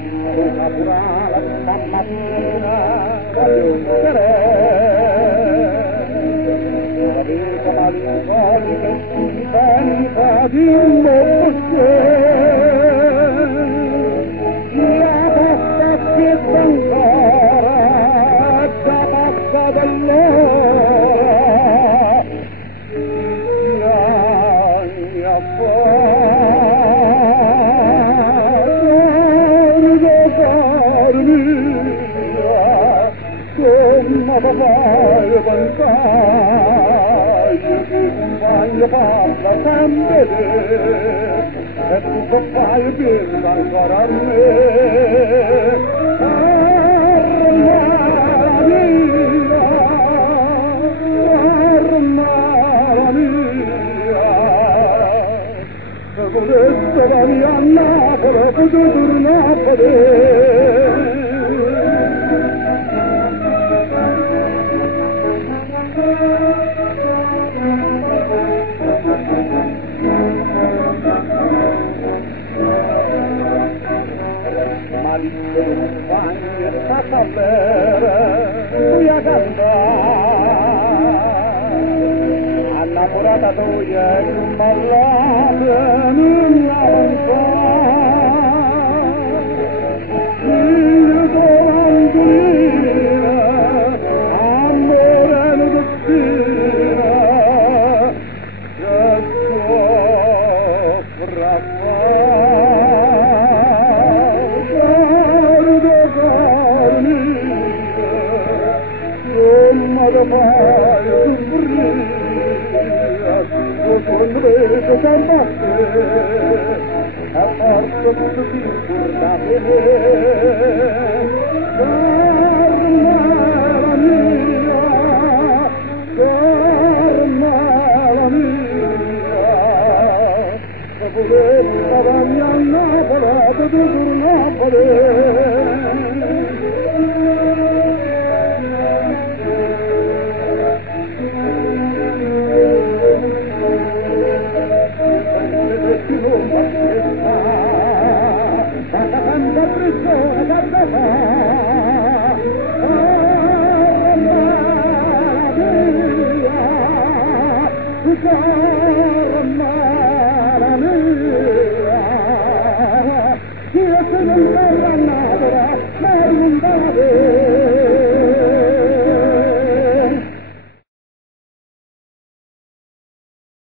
visto naturale stamattina raggiungere la vita malinconica si pensa di un mosse la posta schietta ancora già passa dell'ora vai pensare che parla sempre e tu fai bene ancora a me Armara mia se volesse venire a Napoli potete tornare a bere, a cantare, innamorata tua in un ballate, non la figlio d'Avanturina, amore d'Ostina, che soffra da fai soffrire con me che t'ammasse a forza tutto si curda bene Carmela mia se volesse venire a Napoli tu tornare God